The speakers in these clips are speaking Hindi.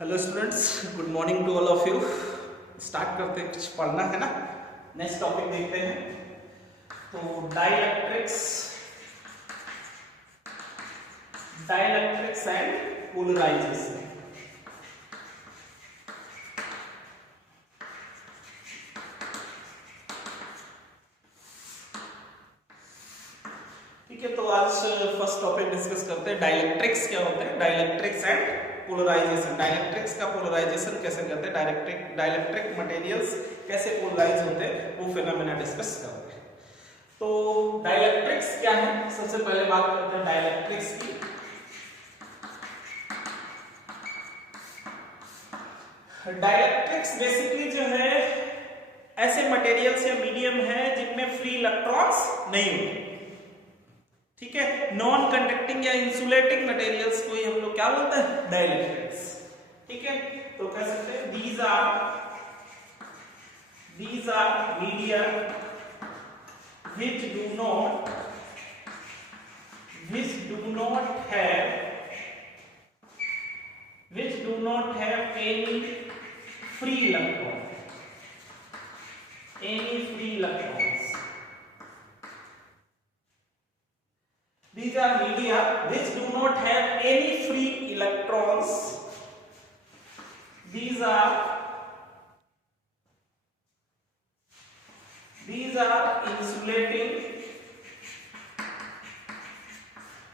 Hello students, good morning to all of you. Start करते हैं, कुछ पढ़ना है ना। नेक्स्ट टॉपिक देखते हैं। तो डाइलेक्ट्रिक्स एंड पोलराइजेशन। ठीक है, तो आज फर्स्ट टॉपिक डिस्कस करते हैं। डाइलेक्ट्रिक्स क्या होते हैं, डाइलेक्ट्रिक्स एंड पोलराइजेशन। डाइलेक्ट्रिक्स का पोलराइजेशन कैसे करते हैं, डाइलेक्ट्रिक मटेरियल्स कैसे पोलराइज होते हैं, वो फिनोमेना डिस्कस करते हैं। तो डाइलेक्ट्रिक्स क्या है, सबसे पहले बात करते हैं डाइलेक्ट्रिक्स की। डाइलेक्ट्रिक्स बेसिकली जो है ऐसे मटेरियल्स या मीडियम है जिनमें फ्री इलेक्ट्रॉन्स नहीं होते। ठीक है, नॉन कंडक्टिंग या इंसुलेटिंग मटेरियल्स को ही हम लोग क्या बोलते हैं, डाइलेक्ट्रिक्स। ठीक है, तो कह सकते हैं these are media which do not have any free electrons. These are media which do not have any free electrons. These are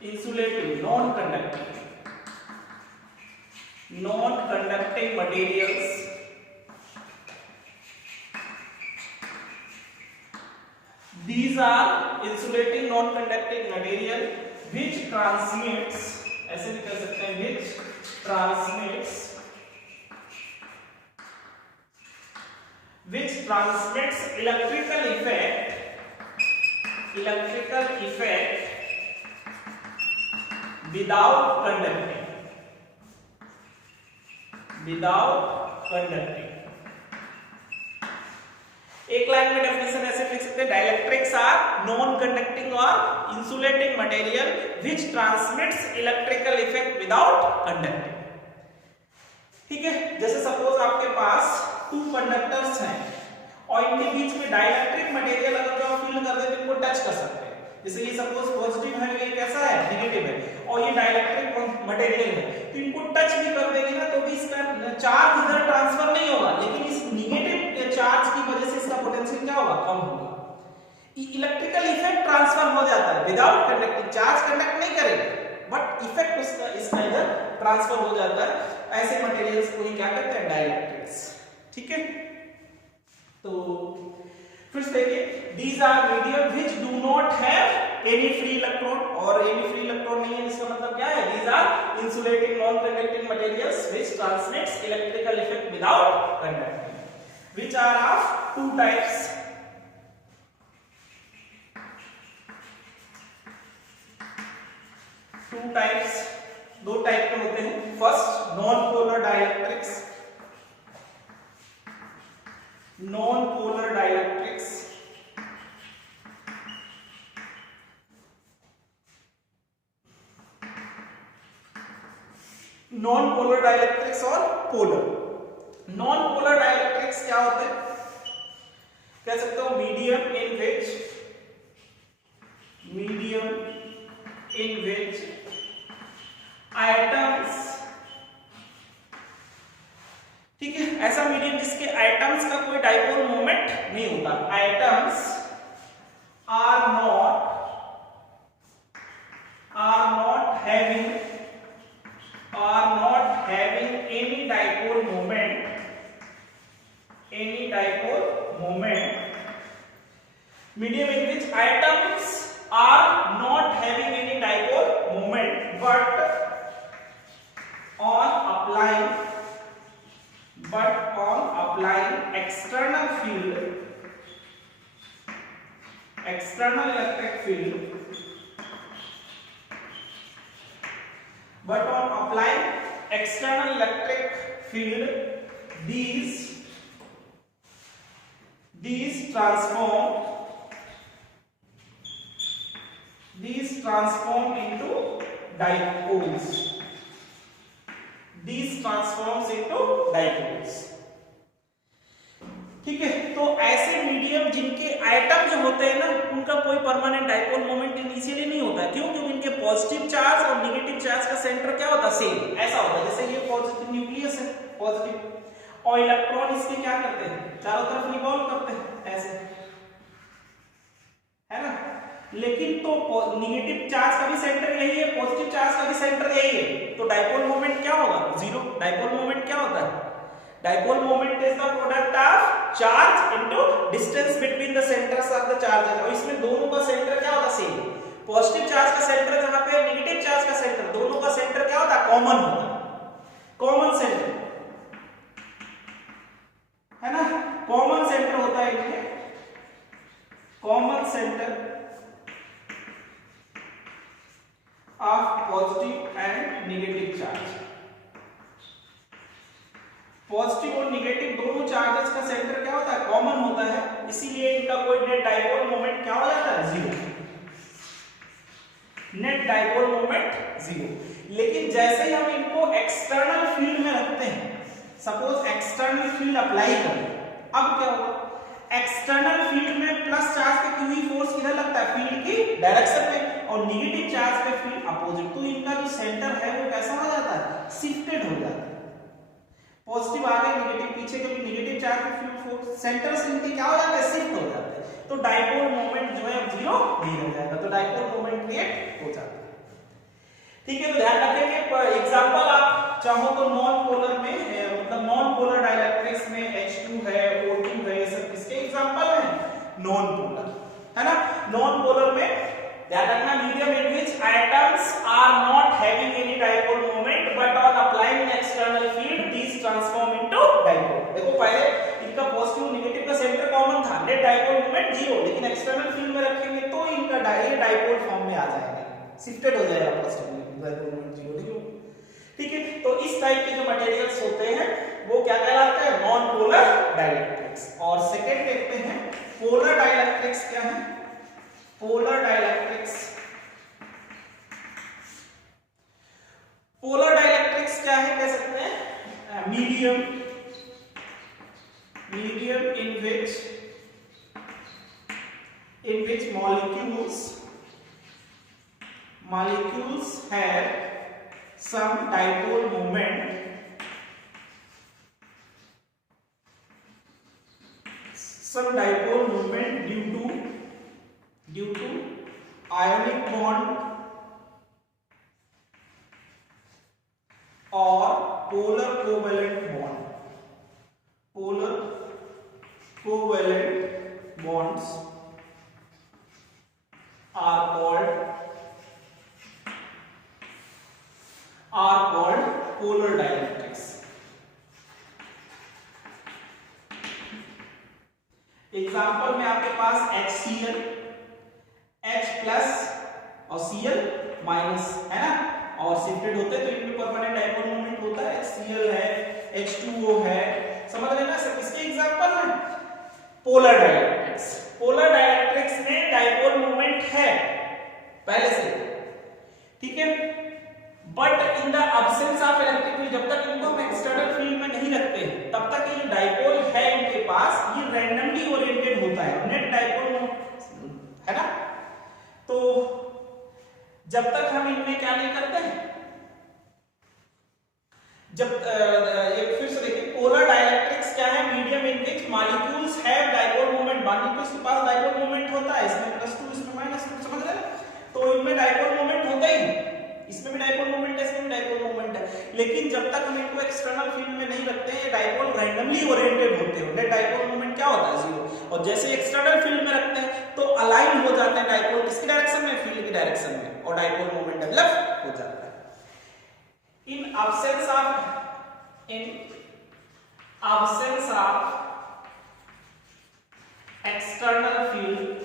insulating, non-conducting materials. These are insulating non-conducting material which transmits, ऐसे भी कह सकते हैं, which transmits electrical effect without conducting. एक लाइन में डेफिनेशन ऐसे लिख सकते हैं, डाइलेक्ट्रिक्स आर नॉन कंडक्टिंग और insulating material which transmits electrical effect without conducting. ठीक है, जैसे सपोज आपके पास टू कंडक्टर्स हैं और इनके बीच में डाइलेक्ट्रिक मटेरियल अगर जो आप फील कर रहे हैं तो इनको टच कर सकते हैं। जैसे ये सपोज पॉजिटिव है, ये कैसा है, नेगेटिव है, और ये डाइलेक्ट्रिक मटेरियल है, तो इनको टच भी कर देंगे ना तो भी इसका चार्ज इधर ट्रांसफर नहीं होगा, लेकिन इस नेगेटिव चार्ज की वजह से इसका पोटेंशियल क्या होगा, कम होगा। इलेक्ट्रिकल इफेक्ट ट्रांसफर हो जाता है विदाउट कंडक्टिंग, चार्ज कंडक्ट नहीं करेगा बट इफेक्ट इसका इधर ट्रांसफर हो जाता है। ऐसे मटेरियल्स को ही क्या कहते हैं, डाइलेक्ट्रिक्स। ठीक है, तो फिर से देखिए, these are medium which do not have any free electron, और any free electron नहीं है, इसका मतलब क्या है, these are insulating non-conducting materials which transmits electrical effect without conducting, which are of two types. दो टाइप के होते हैं। First, non polar dielectrics. Non polar dielectrics और पोलर। नॉन पोलर डाइलेक्ट्रिक्स क्या होते हैं, कह सकते हो मीडियम इन विच आइटम्स, ठीक है, ऐसा मीडियम जिसके आइटम्स का कोई डाइपोल मोमेंट नहीं होता। Items are not having any dipole moment, medium in which atoms are not having any dipole moment, but on applying external electric field, these transform into dipoles. these transforms into dipoles। ठीक है, तो ऐसे मीडियम जिनके आइटम जो होते हैं ना उनका कोई परमानेंट डाइपोल मोमेंट इनिशियली नहीं होता। क्यों? क्योंकि इनके पॉजिटिव चार्ज और नेगेटिव चार्ज का सेंटर क्या होता है? सेम। ऐसा होता है जैसे ये पॉजिटिव न्यूक्लियस है, पॉजिटिव, और इलेक्ट्रॉन इसके क्या करते हैं? चारों तरफ रिवॉल्व करते हैं ऐसे, है ना। लेकिन तो नेगेटिव चार्ज का भी सेंटर यही है, पॉजिटिव चार्ज का भी सेंटर यही है, तो डाइपोल मोमेंट क्या होगा? जीरो। डाइपोल मोमेंट क्या होता है? Dipole moment is the product of charge into distance between the centres of the charges. और इसमें दोनों का सेंटर क्या होता है? सेम। पॉजिटिव चार्ज का सेंटर जहां पे, नेगेटिव चार्ज का सेंटर, दोनों का सेंटर क्या होता है? कॉमन होता है, कॉमन सेंटर, है ना। कॉमन सेंटर होता है इनमें, common centre of positive and negative charge. Positive और नेगेटिव दोनों चार्जेस का सेंटर क्या होता है? कॉमन होता है, इसीलिए इनका कोई नेट डाइपोल मोमेंट क्या हो जाता है? Zero. Net dipole moment zero. लेकिन जैसे ही हम इनको एक्सटर्नल फील्ड में रखते हैं, सपोज एक्सटर्नल फील्ड अप्लाई करें, अब क्या होगा? एक्सटर्नल फील्ड में प्लस चार्ज पे क्यूई फोर्स किधर लगता है? फील्ड की डायरेक्शन में, और नेगेटिव चार्ज पे फील्ड अपोजिट। तो इनका जो सेंटर है वो कैसा हो जाता है? शिफ्टेड हो जाता है। पॉजिटिव आगे, नेगेटिव पीछे, क्योंकि नेगेटिव चार्ज पे फील्ड फोर्स सेंटर से इनके क्या हो जाता है? शिफ्ट हो जाता है। तो डाइपोल मोमेंट जो है अब जीरो नहीं हो जाएगा, तो डाइपोल मोमेंट क्रिएट हो जाता है। ठीक है, तो ध्यान रखें कि एग्जांपल आप चाहो तो नॉन पोलर में, मतलब नॉन पोलर डाइलेक्ट्रिक्स में H2 है, O2 है, ये सब किसके एग्जांपल हैं? नॉन पोलर, है ना। नॉन पोलर में ध्यान रखना, medium in which items are not having any dipole moment but on applying external field these transform into dipole. देखो पहले इनका पॉजिटिव नेगेटिव का सेंटर कॉमन था, नेट डाइपोल मोमेंट जीरो, लेकिन एक्सटर्नल फील्ड में रखेंगे तो इनका डाइपोल फॉर्म में आ जाएगा, शिफ्टेड हो जाएगा पॉजिटिव डाइपोल मोमेंट जीरो। ठीक है, तो इस टाइप के जो मटेरियल्स होते हैं वो क्या कहलाते हैं? Non polar dielectrics. और सेकंड देखते हैं पोलर डाइलेक्ट्रिक्स क्या है? पोलर डाइलेक्ट्रिक्स, पोलर डाइलेक्ट्रिक्स क्या है कह सकते हैं? Medium, medium in which molecules have some dipole moment, due to ionic bond or polar covalent bond। polar covalent bonds are called polar dielectrics। Example में आपके पास HCl, H प्लस और Cl माइनस, है ना, और शिफ्टेड होते हैं तो इनमें परमानेंट डाइपोल मोमेंट होता है। HCl है, H2O है, समझ लेना सब किसके एग्जाम्पल है? Polar dielectrics. पोलर डाइलेक्ट्रिक्स में डाइपोल मोमेंट है पहले से, ठीक है, but in the absence of electric field, जब तक इनको हम एक्सटर्नल फील्ड में नहीं रखते तब तक ये जो डाइपोल है इनके पास ये रैंडमली ओरिएंटेड होता है, नेट डाइपोल, है ना। तो जब तक हम इनमें क्या नहीं करते, जब ये फिर से देखिए, पोलर डाइलेक्ट्रिक्स क्या है? Medium in which molecules have dipole moment, molecules के पास डाइपोल मोमेंट होता है, इसमें +2 इसमें -2, समझ रहे हैं? तो इनमें डाइपोल मोमेंट होता ही, इसमें भी डाइपोल मोमेंट है, इसमें भी डाइपोल मोमेंट है, लेकिन जब तक हम इनको एक्सटर्नल फील्ड में नहीं रखते हैं डाइपोल रैंडमली ओरिएंटेड होते हैं, नेट डाइपोल मोमेंट क्या होता है? जीरो। और जैसे एक्सटर्नल फील्ड में रखते हैं तो अलाइन हो जाते हैं डाइपोल किसकी डायरेक्शन में? फील्ड की डायरेक्शन में, और डाइपोल मोमेंट डेवलप हो जाता है। In absence of external field,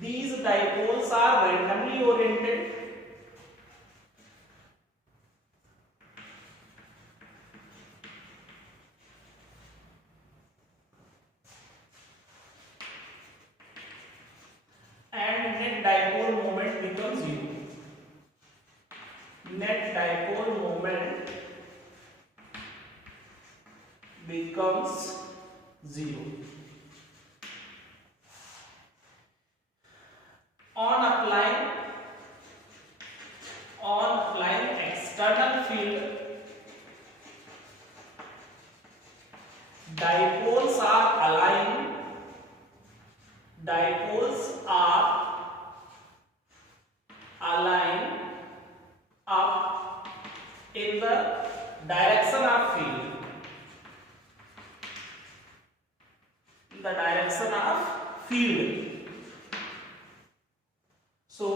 these dipoles are randomly oriented and net dipole moment becomes zero। net dipole moment becomes 0. On applying external field, dipoles are aligned. Dipoles are aligned up in the direction of field. In the direction of field. So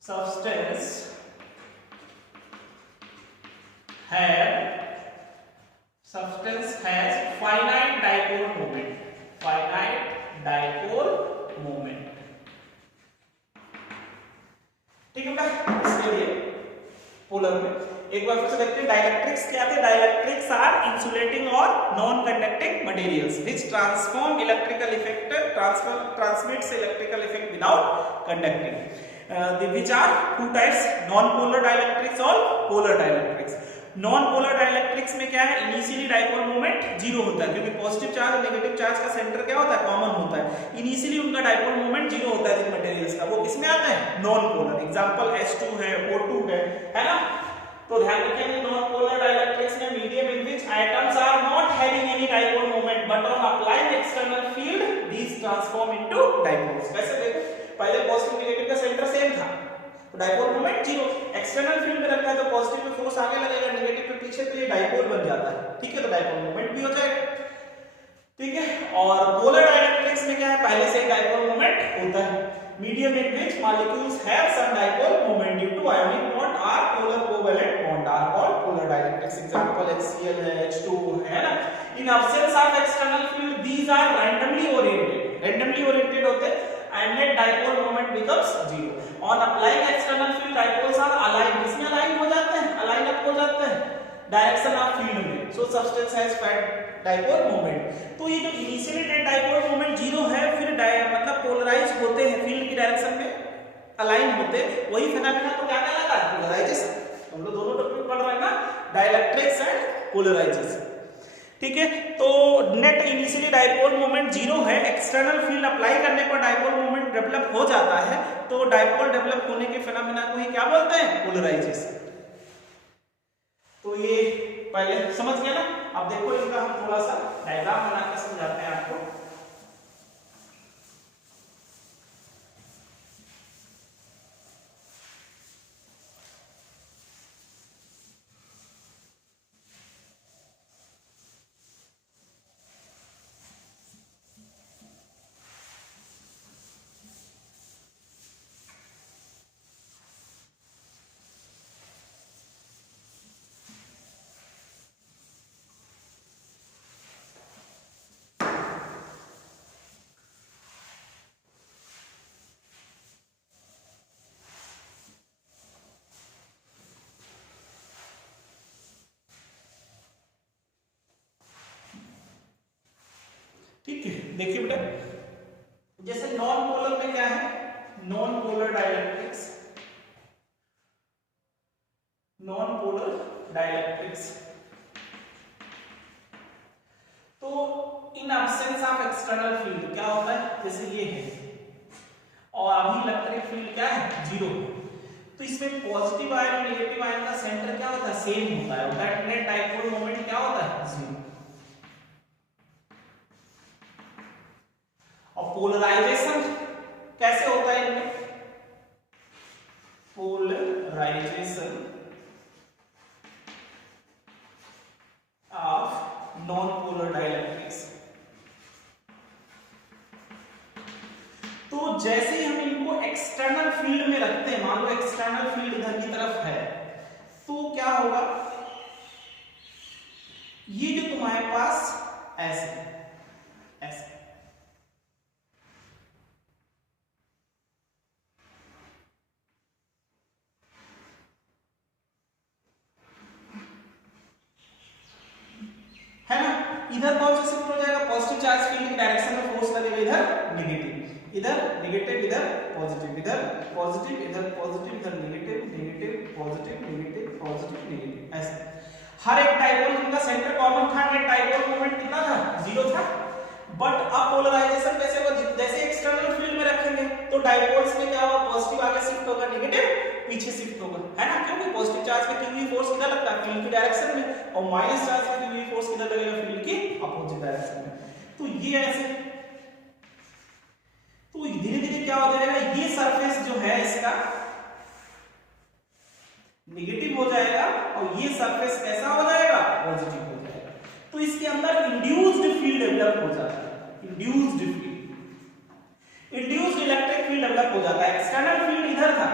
substance has finite dipole moment. Finite dipole moment. ठीक है बेटा, इसके लिए पोलर में एक बार फिर से देखते हैं डाइलेक्ट्रिक्स क्या थे। डाइलेक्ट्रिक्स आर इंसुलेटिंग और non conducting materials which transform electrical effect transmits electrical effect without conducting. Which are two types, non-polar dielectrics और polar dielectrics. Non-polar dielectrics में क्या है, इनिशियली डाइपोल मोमेंट जीरो होता है क्योंकि पॉजिटिव चार्ज और नेगेटिव चार्ज का सेंटर क्या होता है, कॉमन होता है। इनिशियली उनका डाइपोल मोमेंट जीरो होता है जिन मटेरियल्स का, वो किसमें आता है, नॉन पोलर। एग्जांपल H2 है, O2 है ना। तो ध्यान रखेंगे नॉन पोलर डाइलेक्ट्रिक्स में medium in which atoms are not having any dipole moment but on applying external field these transform into dipoles. कैसे देखो, पहले पॉजिटिव नेगेटिव का सेंटर सेम था, dipole moment zero, external field में रखा है तो पॉजिटिव पे फोर्स आगे लगेगा, नेगेटिव पे पीछे, तो ये डाइपोल बन जाता है। ठीक है, तो डाइपोल मोमेंट भी हो जाएगा। ठीक है, और पोलर डाइलेक्ट्रिक्स में क्या है, पहले से ही डाइपोल मोमेंट होता है। Medium in which molecules have some dipole moment due to ionic bond or polar covalent bond are called polar dielectrics. Example HCl है, H2 है ना। In absence of external field these are randomly oriented होते हैं and net dipole moment becomes zero. On applying external field, dipoles are aligned. किसमें अलाइन हो जाते हैं, अलाइन अप हो जाते हैं डायरेक्शन ऑफ फील्ड में। So substance has fat dipole moment. तो ये जो initially net dipole moment zero है, फिर मतलब पोलराइज होते हैं फील्ड की डायरेक्शन में अलाइन होते हैं, वही फिनोमेना तो क्या कहलाता है, पोलराइजेशन। हम लोग दोनों टॉपिक पढ़ रहे हैं ना, डाइलेक्ट्रिक्स एंड पोलराइजेशन। ठीक है, तो net initially dipole moment zero है, एक्सटर्नल फील्ड अप्लाई करने पर डाइपोल मोमेंट डेवलप हो जाता है, तो डाइपोल डेवलप होने के फिनोमेना को ही क्या बोलते हैं, पोलराइजेशन। तो ये पहले समझ गया ना। अब देखो इनका हम थोड़ा सा डायग्राम बनाकर समझाते हैं आपको। ठीक है, देखिए बेटा, जैसे नॉन पोलर में क्या है, नॉन पोलर डाइलेक्ट्रिक्स, तो इन एब्सेंस ऑफ एक्सटर्नल फील्ड क्या होता है, जैसे ये है और अभी इलेक्ट्रिक फील्ड क्या है, जीरो, तो इसमें पॉजिटिव आयन और नेगेटिव आयन का सेंटर क्या होता है, सेम होता है, दैट नेट डाइपोल मोमेंट क्या होता है, जीरो। और पोलराइजेशन कैसे होता है इनमें, polarisation of non polar dielectrics. तो जैसे ही हम इनको एक्सटर्नल फील्ड में रखते हैं, मान लो एक्सटर्नल फील्ड इधर की तरफ है, तो क्या होगा, ये जो तुम्हारे पास ऐसे ऐसे है ना, इधर कौन सा शिफ्ट हो जाएगा, पॉजिटिव चार्ज फील्ड की डायरेक्शन में फोर्स लगेगा, इधर नेगेटिव नेगेटिव, इधर पॉजिटिव, इधर पॉजिटिव, इधर पॉजिटिव, इधर negative, negative positive, negative positive, negative, ऐसे हर एक डायपोल का सेंटर कॉमन था, नेट डायपोल मोमेंट कितना था, 0 था। बट अब पोलराइजेशन कैसे होगा, जैसे एक्सटर्नल फील्ड में रखेंगे तो डायपोल्स में क्या होगा, पॉजिटिव आगे शिफ्ट होगा, नेगेटिव पीछे शिफ्ट होगा, है ना, क्योंकि पॉजिटिव चार्ज पे क्यूवी फोर्स किधर लगता है, फील्ड की डायरेक्शन में, और माइनस चार्ज पे क्यूवी फोर्स किधर लगेगा, फील्ड की अपोजिट डायरेक्शन में। तो ये ऐसे, तो धीरे धीरे क्या हो जाएगा, ये सरफेस जो है इसका नेगेटिव हो जाएगा और ये सरफेस कैसा हो जाएगा, पॉजिटिव हो जाएगा। तो इसके अंदर इंड्यूस्ड फील्ड डेवलप हो जाता है, induced field, induced electric field develop हो जाता है। एक्सटर्नल फील्ड इधर था,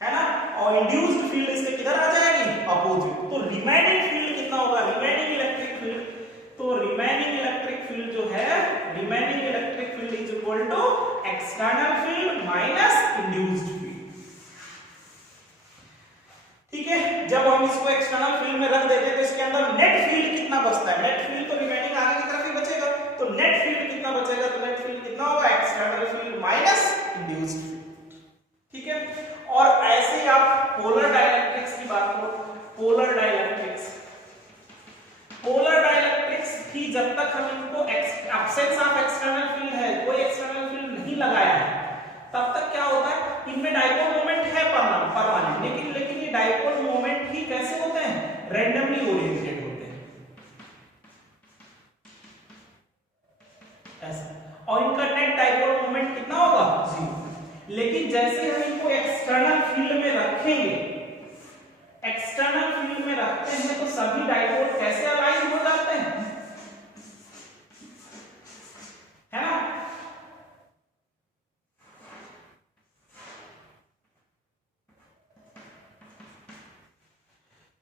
है ना, और इंड्यूस्ड फील्ड इसके किधर आ जाएगी, अपोजिट। तो रिमेनिंग फील्ड कितना होगा, रिमेनिंग इलेक्ट्रिक फील्ड, तो रिमेनिंग इलेक्ट्रिक फील्ड जो है, remaining electric field is equal to external field minus induced field. ठीक है, जब हम इसको एक्सटर्नल फील्ड में रख देते हैं तो इसके अंदर नेट फील्ड कितना बचता है, नेट फील्ड तो रिमेनिंग आगे की तरफ ही बचेगा, तो नेट फील्ड कितना बचेगा, तो नेट फील्ड कितना होगा, external field minus induced field. ठीक है, और ऐसे ही आप पोलर डाइलेक्ट्रिक्स की बात करो, पोलर डाइलेक्ट्रिक्स, पोलर डाइलेक्ट्रिक्स की जब तक हम इनको एब्सेंस ऑफ एक्सटर्नल फील्ड है, कोई एक्सटर्नल फील्ड नहीं लगाया है, तब तक क्या होता है, इनमें डाइपोल मोमेंट है परमानेंट, लेकिन ये डाइपोल मोमेंट ही कैसे होते हैं, रैंडमली ओरिएंटेड होते हैं ऐसा, और इनका नेट डाइपोल मोमेंट कितना होगा, 0। लेकिन जैसे हम इनको एक्सटर्नल फील्ड में रखेंगे, एक्सटर्नल फील्ड में रखते हैं तो सभी डाइपोल कैसे अलाइन हो जाते हैं, है ना।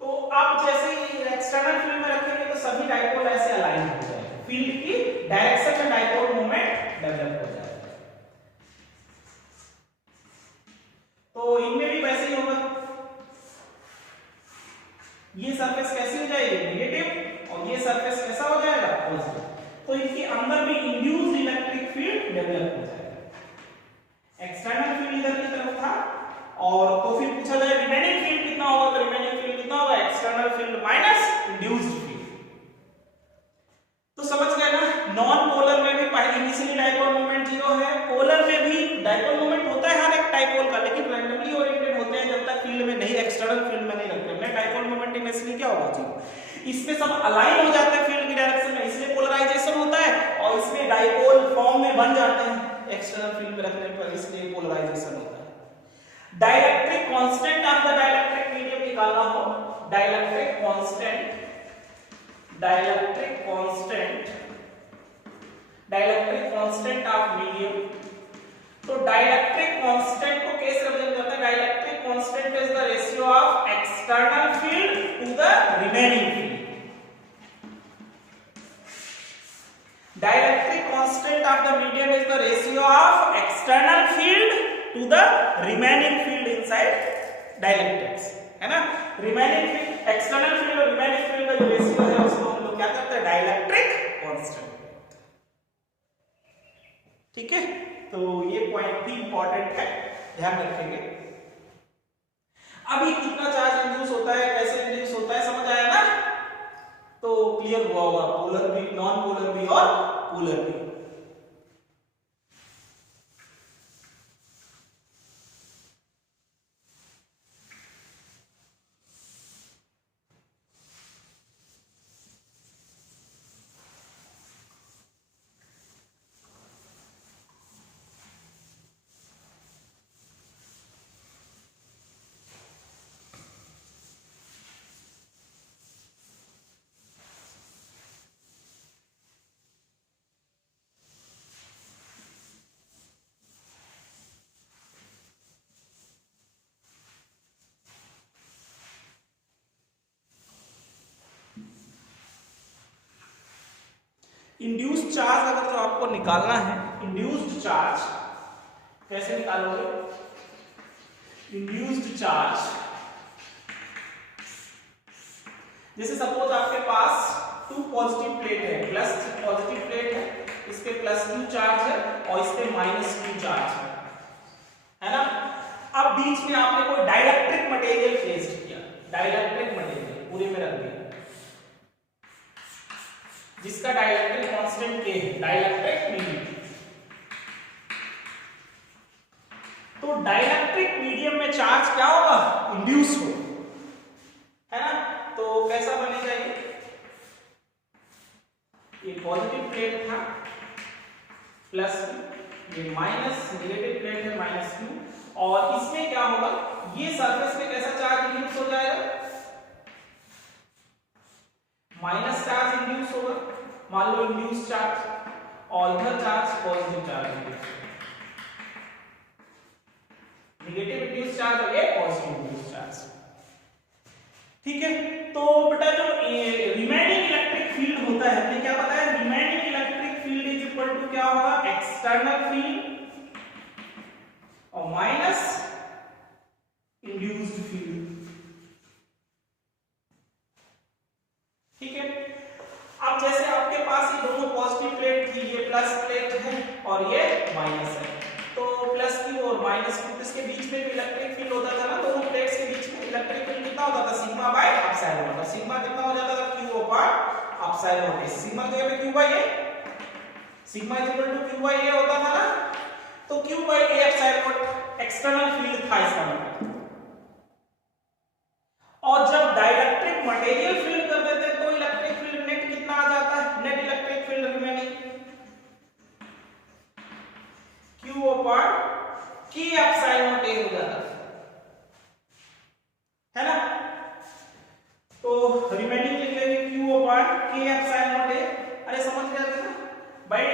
तो आप जैसे ही एक्सटर्नल फील्ड में रखेंगे तो सभी डाइपोल ऐसे अलाइन हो जाएंगे, फील्ड की डायरेक्शन में डाइपोल मोमेंट डेवलप हो जाएगा। तो इनमें भी वैसे ही होगा, ये सरफेस कैसी हो जाएगी, नेगेटिव, और ये सरफेस कैसा हो जाएगा, पॉजिटिव। तो इनके अंदर भी इंड्यूस्ड इलेक्ट्रिक फील्ड डेवलप हो जाएगा। एक्सटर्नल फील्ड इधर की तरफ था, और तो फिर पूछा जाए रिमेनिंग फील्ड कितना होगा, तो रिमेनिंग फील्ड कितना होगा, external field minus induced field. तो समझ गए ना, नॉन पोलर में भी इनिशियली डाइपोल मोमेंट 0 है, पोलर में भी डाइपोल मोमेंट होता है हर एक डाइपोल का, लेकिन रैंडमली ओरिएंटेड होते हैं जब तक फील्ड में नहीं, एक्सटर्नल फील्ड में नहीं रखते हैं, डाइपोल मोमेंट इनिशियली क्या होगा, 0। इसमें सब अलाइन हो जाते हैं फील्ड की डायरेक्शन में, इसलिए पोलराइजेशन होता है, और इसमें डाइपोल फॉर्म में बन जाते हैं एक्सटर्नल फील्ड में रखने पर, इसलिए पोलराइजेशन होता है। Dielectric constant of the dielectric medium निकालना हो, dielectric constant, dielectric constant, dielectric constant of medium. तो डाइलेक्ट्रिक कांस्टेंट को कैसे रिप्रेजेंट करते हैं, dielectric constant is the ratio of external field to the remaining field. Dielectric constant of the medium is the ratio of external field to the remaining field inside dielectrics, है ना। remaining field, external field और remaining field का जो ratio है उसको हम लोग क्या करते हैं, dielectric constant। ठीक है, तो ये पॉइंट भी इंपॉर्टेंट है, ध्यान रखेंगे। अभी कितना चार्ज इंड्यूस होता है, कैसे इंड्यूस होता है, समझ आया ना, तो क्लियर हुआ होगा, पोलर भी, नॉन पोलर भी और पोलर भी। इंड्यूस्ड चार्ज अगर जो आपको निकालना है, इंड्यूस्ड चार्ज कैसे निकालोगे, इंड्यूस्ड चार्ज, जैसे सपोज आपके पास 2 पॉजिटिव प्लेट है, प्लस पॉजिटिव प्लेट है इस पे प्लस क्यू चार्ज है और इस पे माइनस क्यू चार्ज है ना। अब बीच में आपने कोई डाइलेक्ट्रिक मटेरियल प्लेस्ड किया, डाइलेक्ट्रिक मटेरियल पूरे में रख दिया जिसका डाइलेक्ट्रिक कांस्टेंट के है, डाइलेक्ट्रिक मीडियम। तो डाइलेक्ट्रिक मीडियम में चार्ज क्या होगा, इंड्यूस हो, है ना। तो कैसा बनेगा ये पॉजिटिव प्लेट था प्लस ये माइनस नेगेटिव प्लेट है माइनस क्यू, और इसमें क्या होगा, ये सरफेस पे कैसा चार्ज इंड्यूस हो जाएगा, माइनस चार्ज इंड्यूस होगा, मान लो इंड्यूस चार्ज, और इधर charge positive charge induce, negative induce charge और ये पॉजिटिव इंड्यूस चार्ज। ठीक है, तो बेटा जो रिमेनिंग इलेक्ट्रिक फील्ड होता है, हमने क्या बताया, remaining electric field is equal to क्या होगा, एक्सटर्नल फील्ड और माइनस इंड्यूस्ड फील्ड। ठीक है, अब जैसे आपके पास ये दोनों पॉजिटिव प्लेट थी, ये प्लस प्लेट है और ये माइनस है, तो प्लस क्यू और माइनस क्यू इसके बीच में भी इलेक्ट्रिक फील्ड होता था ना, दोनों प्लेट्स के बीच में इलेक्ट्रिक फील्ड कितना होता था, sigma by epsilon naught. Sigma कितना हो जाता था, q upon epsilon naught. Sigma की जगह पे q by a, sigma is equal to q by a होता था ना, तो q by a epsilon naught external field था इसका मतलब। और जब डाइलेक्ट्रिक मटेरियल फील्ड कर देते हैं तो इलेक्ट्रिक फील्ड नेट कितना आ जाता है, net electric field remaining Q upon के एप्सिलॉन नॉट ए हो जाता है ना। तो रिमेनिंग लिख लेंगे क्यू अपॉन के एप्सिलॉन नॉट ए। अरे समझ गए थे ना भाई,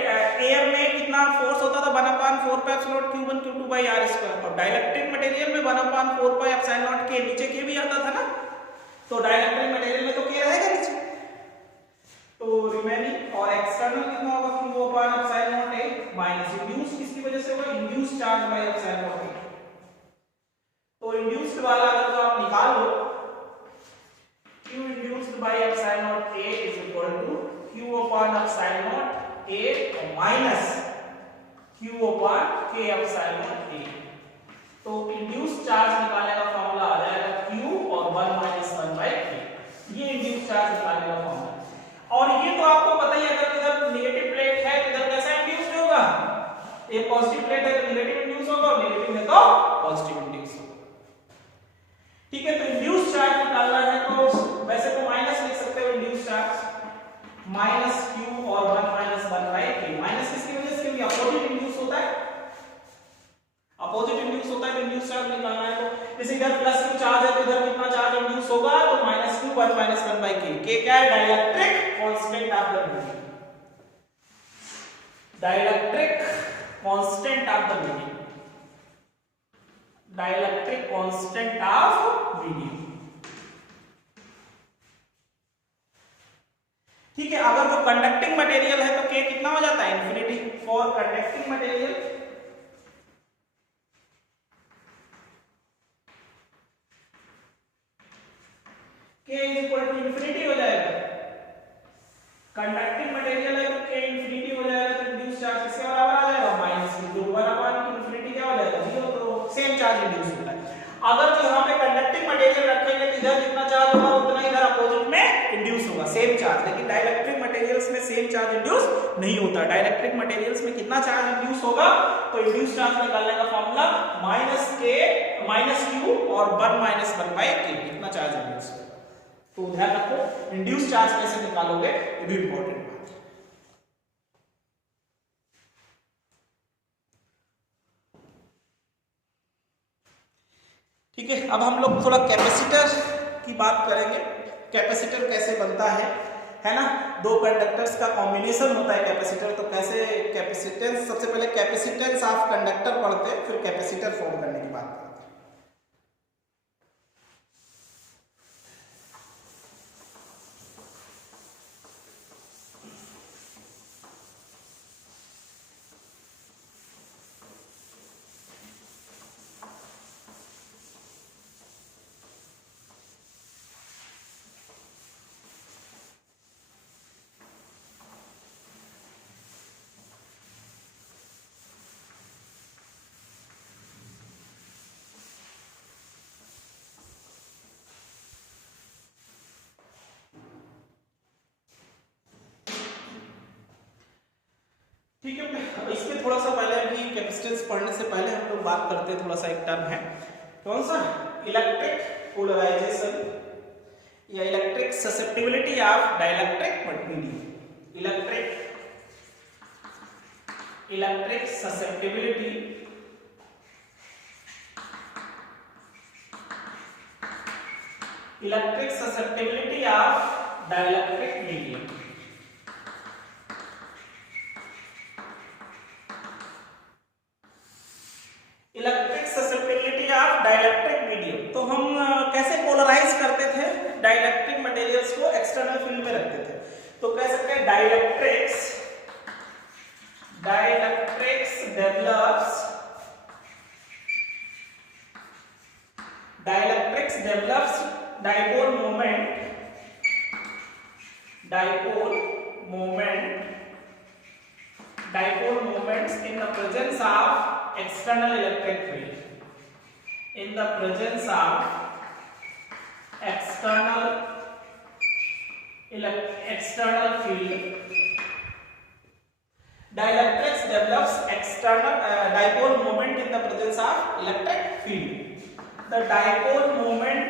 एयर में कितना फोर्स होता था, 1/4 pi epsilon not q1 q2 by r square, और डाइलेक्ट्रिक मटेरियल में 1/4 पाई एप्सिलॉन नॉट के, नीचे के भी आता था ना, तो डाइलेक्ट्रिक मटेरियल में तो के रहेगा नीचे, तो रिमेनिंग और एक्सटर्नल कितना होगा, q upon epsilon naught a minus induce किसकी वजह से होगा, induce charge by epsilon naught a। तो इंड्यूस्ड वाला अगर तो आप निकाल लो, q induced by epsilon naught a is equal to q upon epsilon naught a minus q upon k epsilon naught a। तो इंड्यूस चार्ज निकालने का फार्मूला आ जाएगा q और 1 माइनस 1 बाय k, ये इंड्यूस चार्ज निकालने का फार्मूला। और ये तो आपको पता ही है, अगर इधर नेगेटिव प्लेट है तो इधर कैसा इंड्यूस होगा, ये पॉजिटिव प्लेट है तो नेगेटिव इंड्यूस होगा, और नेगेटिव है तो पॉजिटिव इंड्यूस होगा। ठीक है, तो इंड्यूस चार्ज निकालना है तो वैसे तो माइनस लिख सकते हो, इंड्यूस चार्ज माइनस q और 1 माइनस 1 बाय k। माइनस किसकी वजह से, क्योंकि अपोजिट इंड्यूस होता है, अपोजिट इंड्यूस होता है तो इंड्यूस चार्ज निकालना है। तो जैसे इधर प्लस q चार्ज है तो इधर कितना चार्ज इंड्यूस होगा, तो minus q 1 minus 1 by k। k क्या है, dielectric constant of the medium, dielectric constant of the medium, dielectric constant of medium. ठीक है, अगर वो कंडक्टिंग मटेरियल है तो k कितना हो जाता है, infinity. For conducting material k is equal to infinity हो जाएगा, कंडक्टिंग मटेरियल है तो k इंफिनिटी हो जाएगा, तो इंड्यूस चार्ज किसके बराबर आ जाएगा, माइनस q, 1 अपॉन इंफिनिटी क्या हो जाएगा, 0, तो सेम चार्ज इंड्यूस होता है। अगर जो यहां पे कंडक्टिंग मटेरियल रखेंगे तो इधर जितना चार्ज होगा उतना इधर अपोजिट में इंड्यूस होगा, सेम चार्ज। लेकिन डाइलेक्ट्रिक मटेरियल्स में सेम चार्ज इंड्यूस नहीं होता, डाइलेक्ट्रिक मटेरियल्स में कितना चार्ज इंड्यूस होगा, तो इंड्यूस चार्ज निकालने का फार्मूला माइनस q और 1 माइनस 1 बाय k, इतना चार्ज इंड्यूस होगा। तो ध्यान रखो, इंड्यूस चार्ज कैसे निकालोगे ये भी इंपॉर्टेंट बात है। ठीक है, अब हम लोग थोड़ा कैपेसिटर की बात करेंगे, कैपेसिटर कैसे बनता है ना। दो कंडक्टर्स का कॉम्बिनेशन होता है कैपेसिटर, तो कैसे कैपेसिटेंस, सबसे पहले कैपेसिटेंस ऑफ कंडक्टर पढ़ते हैं, फिर कैपेसिटर फॉर्म करने की बात करते हैं। ठीक है, इसमें थोड़ा सा पहले भी कैपेसिटेंस पढ़ने से पहले हम लोग बात करते हैं, थोड़ा सा एक टर्म है कौन सा, इलेक्ट्रिक पोलराइजेशन या electric susceptibility of dielectric medium. Electric susceptibility of dielectric medium. Electric susceptibility of dielectric medium, तो हम कैसे पोलराइज करते थे डाइलेक्ट्रिक मटेरियल्स को, एक्सटर्नल फील्ड में रखते थे। तो कह सकते हैं dielectrics develops dipole moments in the presence of external electric field. In the presence of external field, dielectrics develops external dipole moment in the presence of electric field. The dipole moment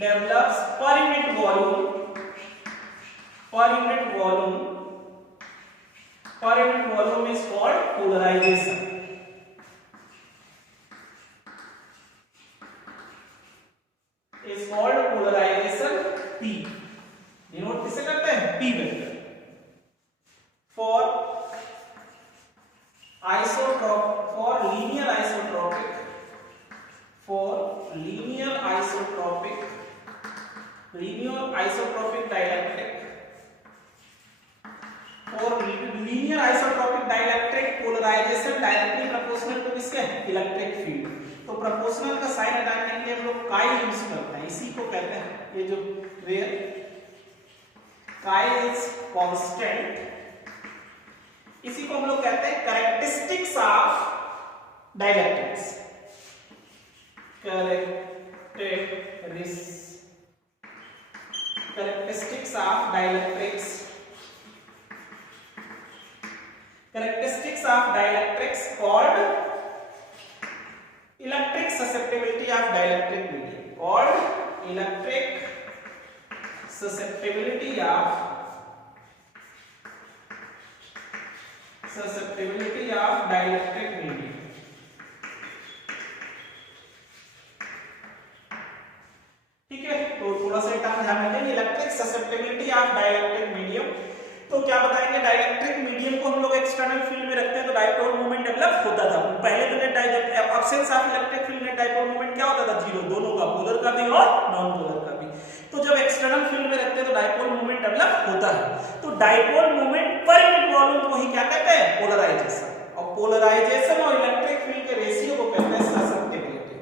develops per unit volume is called polarization. P denote किससे करते हैं, P vector. For linear isotropic dielectric polarization directly proportional to किसके, इलेक्ट्रिक फील्ड। तो प्रोपोर्शनल का साइन हटाने के लिए हम लोग काई यूज करते हैं, इसी को कहते हैं, ये जो रेयर काई इज कांस्टेंट, इसी को हम लोग कहते हैं characteristics of dielectrics. Characteristics of dielectrics called electric susceptibility of dielectric medium, called electric susceptibility of dielectric medium। ठीक है, तो थोड़ा सा टर्म ध्यान रखेंगे, electric susceptibility of dielectric medium. तो क्या बताएंगे, डाइलेक्ट्रिक मीडियम को हम लोग एक्सटर्नल फील्ड में रखते हैं तो डाइपोल मोमेंट डेवलप होता था। पहले तो एब्सेंस ऑफ इलेक्ट्रिक फील्ड में डाइपोल मोमेंट क्या होता था, जीरो, दोनों का, पोलर का भी और नॉन पोलर का भी। तो जब एक्सटर्नल फील्ड में रखते हैं तो डाइपोल मोमेंट डेवलप होता है। तो dipole moment per unit volume को ही क्या कहते हैं, पोलराइजेशन। और पोलराइजेशन और इलेक्ट्रिक फील्ड के रेशियो को कहते हैं ससेप्टिबिलिटी।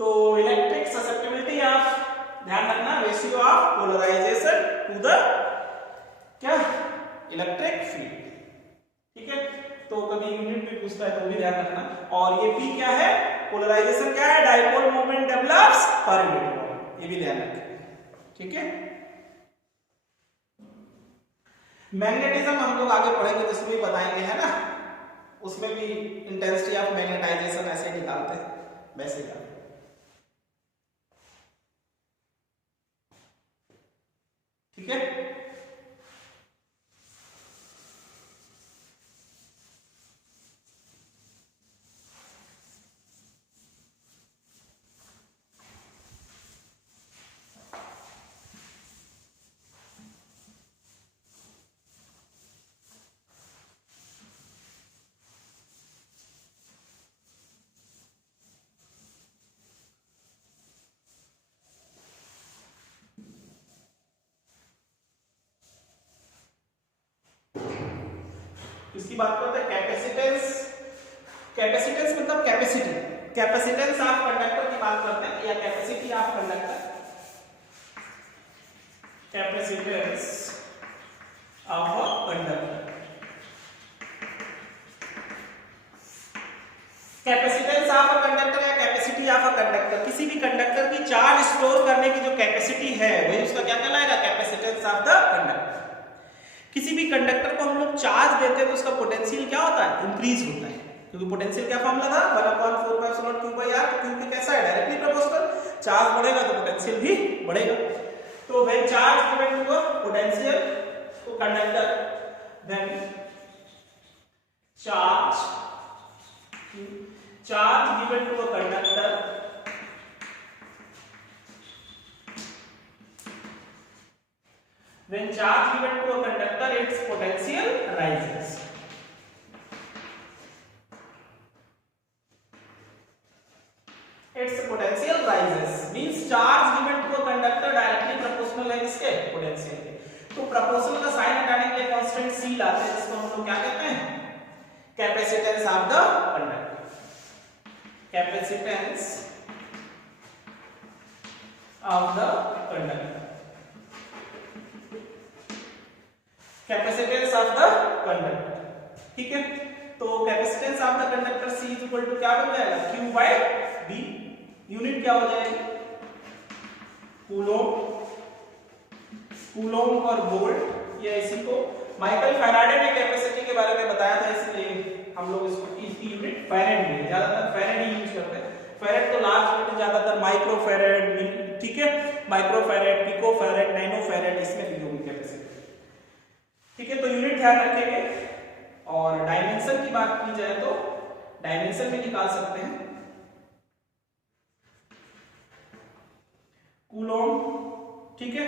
तो इलेक्ट्रिक ससेप्टिबिलिटी ऑफ, ध्यान रखना, ratio of polarisation to the क्या, इलेक्ट्रिक फील्ड। ठीक है, तो कभी यूनिट भी पूछता है तो भी ध्यान रखना। और ये P क्या है, पोलराइजेशन क्या है, dipole moment develops per unit volume, ये भी ध्यान रखें। ठीक है, मैग्नेटिज्म हम लोग आगे पढ़ेंगे तो उसमें भी बताएंगे, है ना, उसमें भी इंटेंसिटी ऑफ मैग्नेटाइजेशन ऐसे निकालते हैं, वैसे ही। ठीक है, इसकी बात करते हैं कैपेसिटेंस। कैपेसिटेंस मतलब कैपेसिटी, कैपेसिटेंस ऑफ कंडक्टर की बात करते हैं, या capacity of conductor, capacitance of a conductor. Capacitance of a conductor या capacity capacity of a conductor, किसी भी कंडक्टर की चार्ज स्टोर करने की जो कैपेसिटी है वही उसका क्या कहलाएगा, कैपेसिटेंस ऑफ द कंडक्टर। किसी भी कंडक्टर को हम लोग चार्ज देते हैं तो उसका पोटेंशियल क्या होता है, इंक्रीज होता है, क्योंकि पोटेंशियल क्या फॉर्मूला था 1/4π0 q/r। q के कैसा है, डायरेक्टली प्रोपोर्शनल, चार्ज बढ़ेगा तो पोटेंशियल भी बढ़ेगा। तो when charge given to a potential to conductor, then charge given to a conductor when charge given to a conductor its potential rises. Its potential rises means charge given to a conductor directly proportional है किसके, पोटेंशियल के। तो प्रोपोर्शनल का साइन हटाने के लिए कांस्टेंट c लाते हैं, जिसको हम लोग क्या कहते हैं, capacitance of the conductor. Capacitance of the conductor, capacitance of the conductor, ठीक है। तो capacitance of the conductor C is equal to क्या बन जाएगा, Q बाय B। यूनिट क्या हो जाएगी, कूलोम, कूलोम पर वोल्ट। या इसी को माइकल फैराडे ने कैपेसिटी के बारे में बताया था, इसलिए हम लोग इसकी यूनिट फैरेड में, ज्यादातर फैरेड ही यूज करते हैं। फैरेड तो लार्ज यूनिट, ज्यादातर माइक्रो फैरेड, ठीक है, micro farad, pico farad, nano farad, इसमें दी होगी कैपेसिटी, ठीक है। तो यूनिट ध्यान रखेंगे। और डायमेंशन की बात की जाए तो डायमेंशन भी निकाल सकते हैं, कूलोम, ठीक है।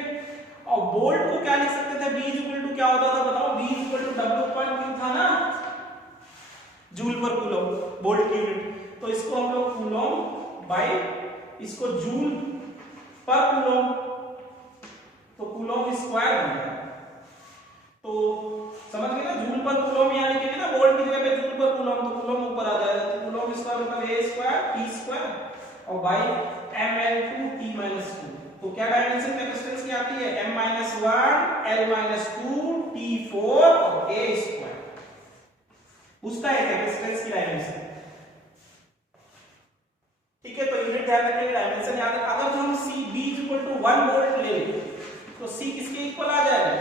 और वोल्ट को क्या लिख सकते थे, B इक्वल टू क्या होता था बताओ, B इक्वल टू W/Q था ना, जूल पर कूलोम, वोल्ट की यूनिट। तो इसको हम लोग कूलोम बाय इसको जूल पर कूलोम, तो कूलोम स्क्वायर बन गया। तो समझ गए ना, जूल पर कूलोम यहाँ लिखेंगे ना, वोल्ट की जगह पे जूल पर कूलोम, तो कूलोम ऊपर आ जाएगा। तो कूलोम स्क्वायर मतलब a स्क्वायर t स्क्वायर और बाय ml2t-2। तो क्या डायमेंशन कैपेसिटेंस की आती है, m-1 l-2 t4 और a स्क्वायर, उसका है कैपेसिटेंस की डायमेंशन, ठीक है। तो यूनिट ध्यान रखिए, डायमेंशन याद है। अगर हम C B equal to 1 volt ले तो C किसके इक्वल आ जाएगा,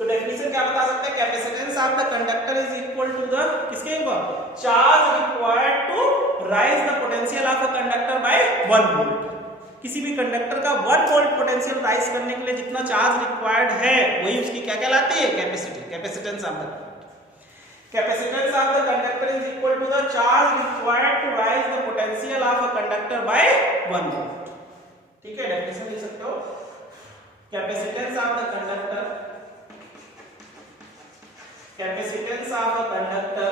तो डेफिनेशन क्या बता सकते हैं, capacitance of the conductor is equal to the किसके इक्वल, charge required to rise the potential of a conductor by 1 volt. किसी भी कंडक्टर का 1 वोल्ट पोटेंशियल राइज करने के लिए जितना चार्ज रिक्वायर्ड है वही उसकी क्या कहलाती है, capacity, capacitance of the capacitance of the conductor is equal to the charge required to rise the potential of a conductor by 1 volt, ठीक है। डेफिनेशन दे सकते हो, capacitance of the conductor, capacitance of a conductor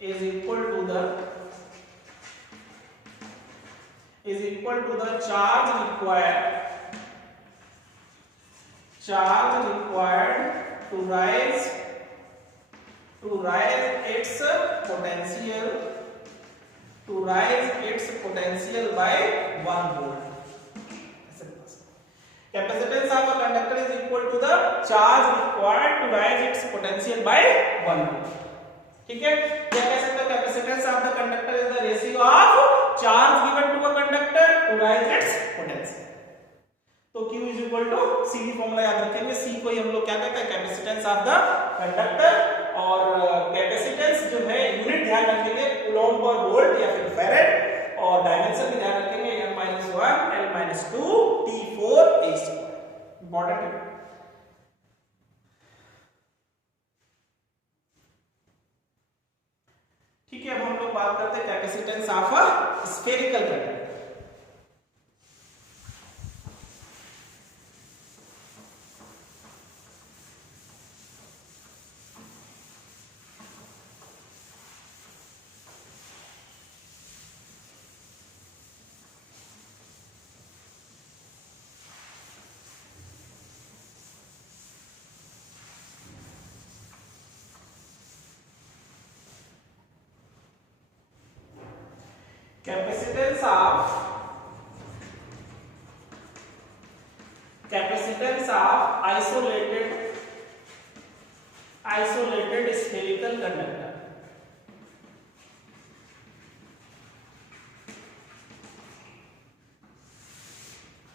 is equal to the charge required to rise its potential by 1 volt. Capacitance of a conductor is equal to the charge required to rise its potential by 1 volt, ठीक है। क्या कह सकते हो, capacitance of the conductor is the ratio of charge given to a conductor to rise its potential. तो Q is equal to C की फॉर्मूला याद रखेंगे, C को ही हम लोग क्या कहते हैं, कैपेसिटेंस ऑफ द कंडक्टर। और कैपेसिटेंस जो है यूनिट ध्यान रखेंगे, कूलोम पर वोल्ट या फिर फैरेड, और डायमेंशन भी ध्यान रखेंगे, m-1 l-2 t4 a square, important है। ठीक है, अब हम लोग बात करते हैं capacitance of a spherical conductor. Capacitance of isolated spherical conductor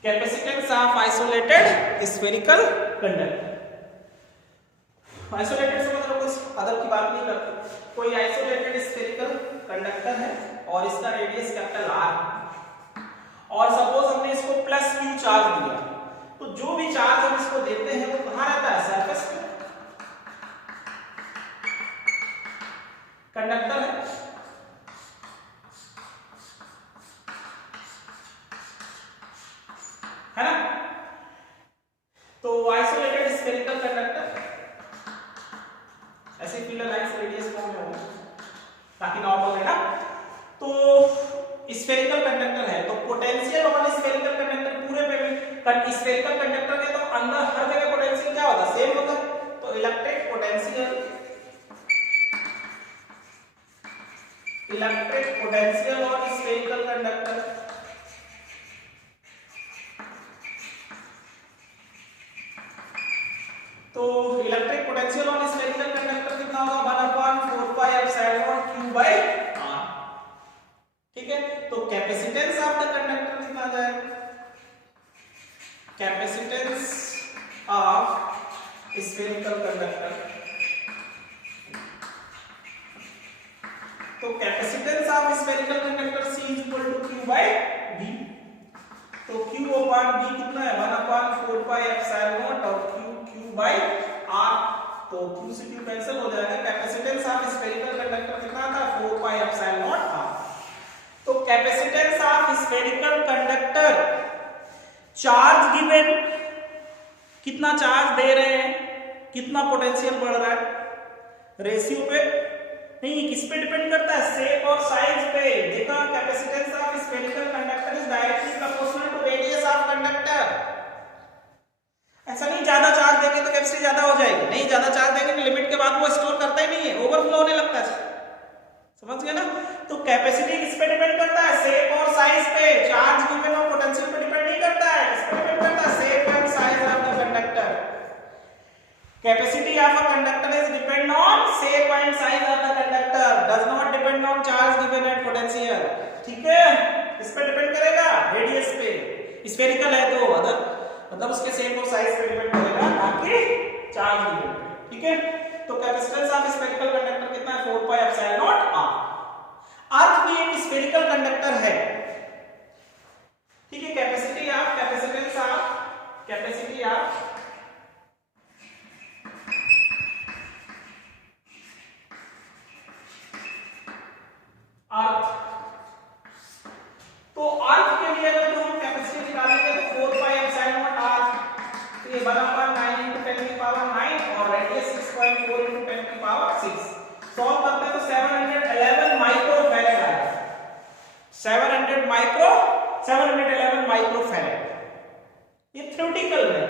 capacitance of isolated spherical conductor. Isolated समझ लो, कुछ अदर की बात नहीं करते, कोई आइसोलेटेड स्फेरिकल कंडक्टर है और इसका रेडियस कैपिटल R, और सपोज हमने इसको प्लस Q चार्ज दिया, तो जो भी चार्ज हम इसको देते हैं वो कहां रहता है, सरफेस पे। कंडक्टर है ना, तो आइसोलेटेड स्फेरिकल कंडक्टर ऐसे फिलर लाइंस रेडियस फॉर्म में होगा ताकि नॉर्मल है ना। तो स्फेरिकल कंडक्टर है, तो पोटेंशियल ऑन स्फेरिकल कंडक्टर पूरे पे भी, स्फेरिकल कंडक्टर के तो अंदर हर जगह पोटेंशियल क्या होता है, सेम होता है। तो electric potential on spherical conductor, तो electric potential on spherical conductor कितना होगा, 1/4πε0Q/r। ठीक है, तो कैपेसिटेंस ऑफ द कंडक्टर कितना आ जाएगा, कैपेसिटेंस ऑफ स्फेरिकल कंडक्टर, तो capacitance of spherical conductor C Q/V, तो Q/V कितना है, 1/4πε0 और Q/R, तो Q से Q कैंसिल हो जाएगा। कैपेसिटेंस ऑफ स्फेरिकल कंडक्टर कितना था, 4πε0R। तो capacitance of spherical conductor, charge given, कितना चार्ज दे रहे हैं, कितना पोटेंशियल बढ़ रहा है, रेशियो पे नहीं, किस पे डिपेंड करता है, शेप और साइज पे। देखा, capacitance of spherical conductor is directly proportional to radius of conductor. ऐसा नहीं ज्यादा चार्ज देंगे तो कैपेसिटी ज्यादा हो जाएगी, नहीं, ज्यादा चार्ज देंगे तो लिमिट के बाद वो स्टोर करता ही नहीं है, ओवरफ्लो होने लगता है, समझ गए ना। तो कैपेसिटी किस पे डिपेंड करता है, शेप और साइज पे। चार्ज गिवन और पोटेंशियल पे डिपेंड नहीं करता है, किस पे डिपेंड करता है, shape and size of the conductor. Capacity of a conductor is depend on shape and size of the conductor, does not depend on charge given and potential. ठीक है, इस पे डिपेंड करेगा, रेडियस पे, स्फेरिकल है तो अदर मतलब उसके शेप और साइज पे डिपेंड करेगा, बाकी चार्ज गिवन पे। ठीक है, तो कैपेसिटेंस ऑफ स्फेरिकल कंडक्टर कितना है, 4πε0R। अर्थ भी एक स्फेरिकल कंडक्टर है। ठीक है, capacity of capacitance of capacity of earth, तो अर्थ के लिए अगर हम कैपेसिटी निकालेंगे तो 4πε0R, तो ये 1/9 × 10⁹ और रेडियस 6.4 × 10⁶। सॉल्व करते हैं तो 711 माइक्रोफैराड आएगा, 711 माइक्रोफैराड। ये थ्योरेटिकल है,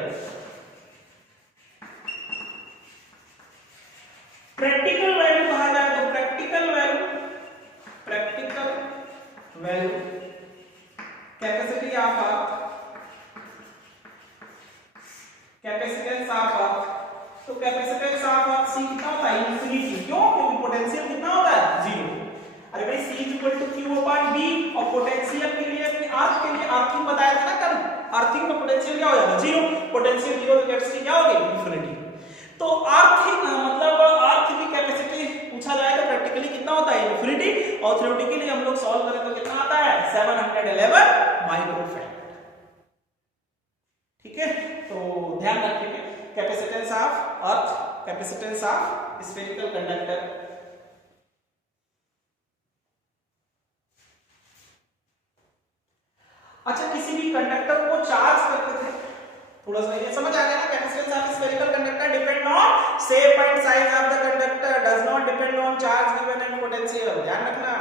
प्रैक्टिकल वैल्यू कहा जाए तो practical value capacity of capacitance of earth, तो कैपेसिटेंस ऑफ अर्थ C कितना होता है, इंफिनिटी। क्यों, क्योंकि पोटेंशियल कितना होता है, 0। अरे भाई C Q/V, और पोटेंशियल के लिए अर्थ के लिए अर्थिंग बताया था ना कल, अर्थिंग में पोटेंशियल क्या हो जाता है, 0, पोटेंशियल 0 तो कैपेसिटी क्या होगी, इंफिनिटी। तो अर्थिंग मतलब अर्थ की कैपेसिटी पूछा जाए तो प्रैक्टिकली कितना होता है, इंफिनिटी, और थ्योरेटिकली हम लोग सॉल्व करें तो कितना आता है, 711 माइक्रोफैराड। ठीक है, तो ध्यान रखिए, capacitance of earth, capacitance of spherical conductor. अच्छा, किसी भी कंडक्टर को चार्ज करते थे, थोड़ा सा ये समझ आ गया ना, capacitance of spherical conductor depend on shape and size of the conductor, does not depend on charge given and potential, ध्यान रखना।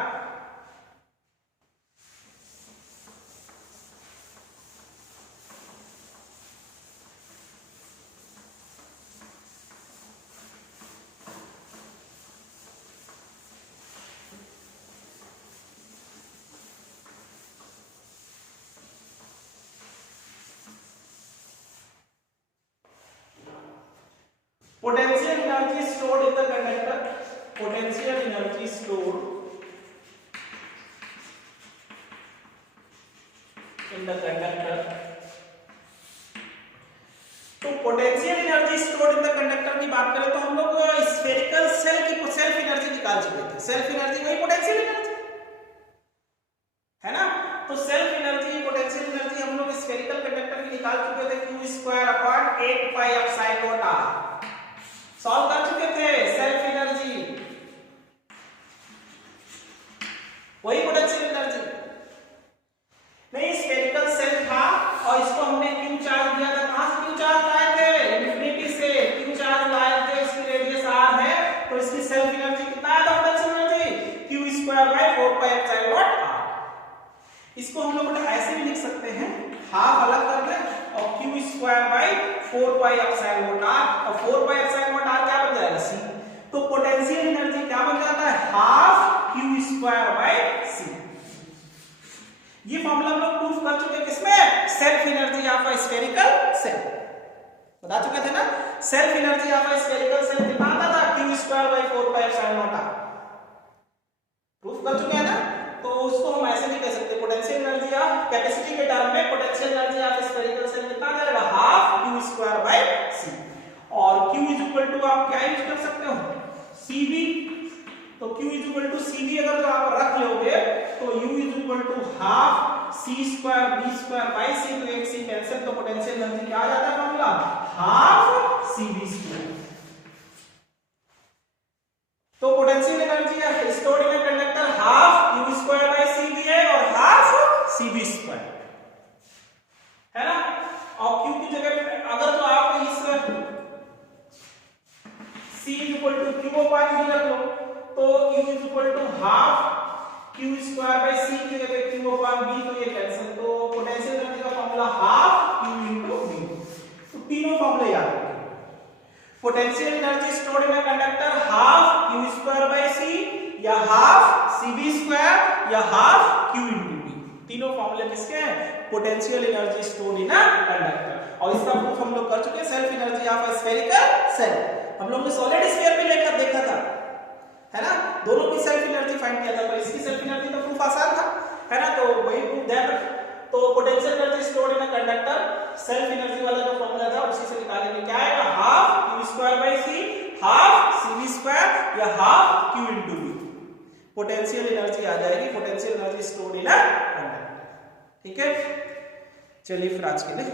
Potential energy stored in the conductor, potential energy stored in the conductor चुके थे। सेल्फ एनर्जी वही पोटेंशियल एनर्जी है ना। तो सेल्फ एनर्जी पोटेंशियल एनर्जी हम लोग स्फेरिकल कंडक्टर की निकाल चुके थे, q² 8 pi epsilon not r solve कर चुके थे। सेल्फ एनर्जी वही पोटेंशियल एनर्जी नहीं, स्फेरिकल सेल था और इसको हमने क्यू चार्ज दिया था। कहां से क्यू चार्ज लाए थे? इंफिनिटी से क्यू चार्ज लाए थे, इसकी रेडियस r है, तो इसकी सेल्फ एनर्जी कितना है? Potential energy q² 4 pi epsilon not r। इसको हम लोग ऐसे भी लिख सकते हैं, हाफ अलग कर दें और q² 4 pi epsilon not r, और 4 पाई एप्सिलॉन नॉट r क्या बन जाएगा? c। तो पोटेंशियल एनर्जी क्या बन जाता है? Half q² c। ये फॉर्मूला हम लोग प्रूफ कर चुके हैं किसमें? Self energy of a spherical shell बता चुके थे ना। Self energy of a spherical shell कितना आता था? q² 4 pi epsilon not r proof कर चुके हैं ना। तो उसको हम ऐसे भी कह सकते हैं, पोटेंशियल एनर्जी ऑफ कैपेसिटी के टर्म में potential energy of spherical shell कितना आ जाएगा? Half q² c। और q आप क्या यूज कर सकते हो? cv। तो q cv अगर जो आप रख लोगे तो u half c² b² c, तो एक c कैंसिल, तो पोटेंशियल एनर्जी क्या आ जाता है फॉर्मूला? Half cv²। तो potential energy stored in a conductor half q² cv है और हाफ cv² है ना। और q की जगह पे अगर तो आप इस c q पाई भी रख लो तो u हाफ q² c की जगह पे q b, तो ये कैंसिल, तो पोटेंशियल एनर्जी का फॉर्मूला हाफ q b। तो तीनों फॉर्मूले याद रखें। Potential energy stored in a conductor half q² c या हाफ cv² या हाफ q b। तीनों फॉर्मूले किसके हैं? Potential energy stored in a conductor. और इसका प्रूफ हम लोग कर चुके हैं, self energy of a spherical shell. हम लोग ने सॉलिड स्फीयर में लेकर देखा था है ना, दोनों की सेल्फ एनर्जी फाइंड किया था। तो इसकी सेल्फ एनर्जी तो प्रूफ आसान था है ना, तो वही प्रूफ ध्यान रखें। तो potential energy stored in a conductor self energy वाला जो फॉर्मूला था उसी से निकालेंगे। क्या आएगा? Half q² c, half cv² या half q b। Potential energy आ जाएगी, potential energy stored in a conductor. ठीक है, चलिए फिर आज के लिए